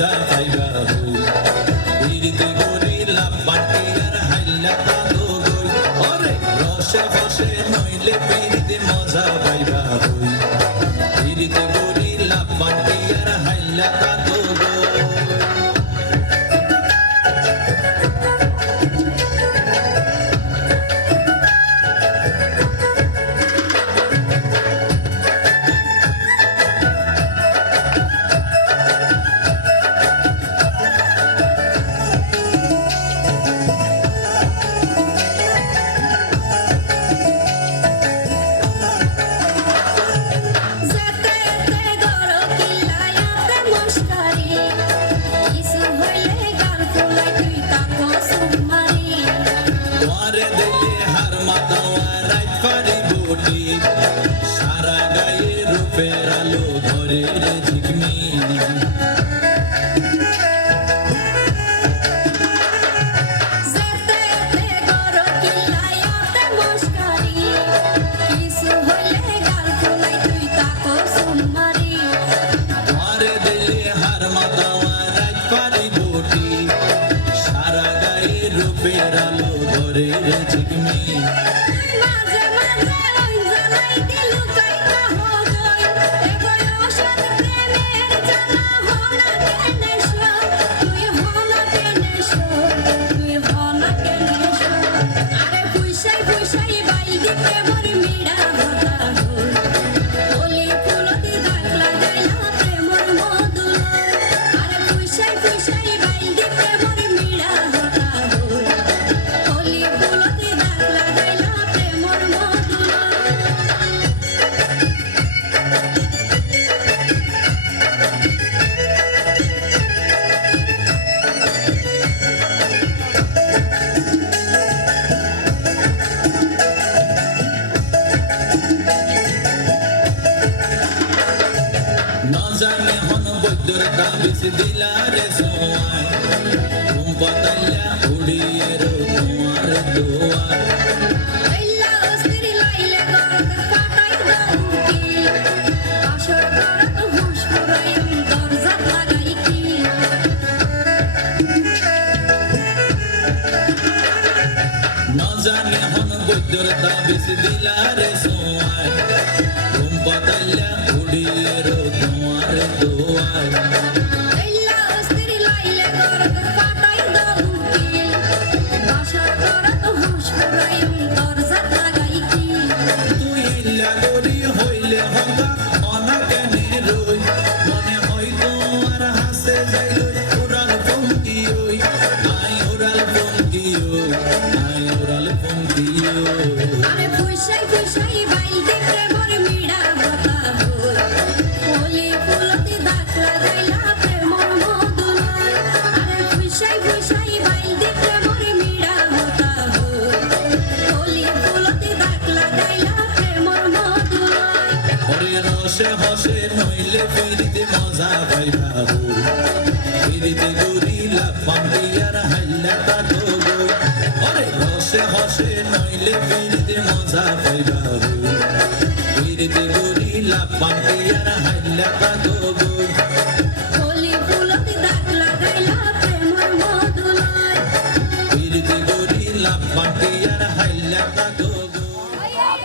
মজা পাইবা হই বিরিতে গরিলা পাটিয়ার হাইলা তাতো গই ওরে রসে বসে নইলে বিরিতে মজা পাইবা হই বিরিতে গরিলা পাটিয়ার হাইলা তাতো গই সারা গায়ে রূপের আলো ধরে রে ঝিকমিক সারা গায়ে রূপের আলো ধরে রে ঝিকমিক জানে হন বৈদ্যর তাবিজ দিলা রে সোয়াই ঘুম পাতাইলা উড়িয়ে রো তোমার দোয়ার আইলা অস্থির লাইলা গরদ ফাটাই দউকি আসর করত হুশ পুরাই দরজা লাগাই কি না জানে হন বৈদ্যর তাবিজ দিলা রে সোয়াই ঘুম পাতাইলা উড়িয়ে রো তোমার দোয়ার আইলা অস্থির লাইলা গরদ ফাটাই দউকি আসর করত হুশ পুরাই দরজা লাগাই কি তুই লাগরি হইলে হগা অনা কেনে রই মনে হয় তোমার হাসে যাইল উড়াল পঙ্কি ওই আই উড়াল পঙ্কি ওই আই উড়াল পঙ্কি ওই আরে ফুসাই ফুসাই বাইতে প্রেমর মিড়া কথা হই ওলি ফুলতে দাগ লাগাইলা প্রেমর মধুলয় আরে ফুসাই ফুসাই বাইতে প্রেমর মিড়া কথা হই ওলি ফুলতে দাগ লাগাইলা প্রেমর মধুলয় ওরে রসে হসে নইলে ফিরিতে মজা পাইবা হই ফিরিতে গরিলা পান্ডিয়ার হাইলা তাতো গই ওরে রসে হসে নইলে ফিরিতে মজা পাইবা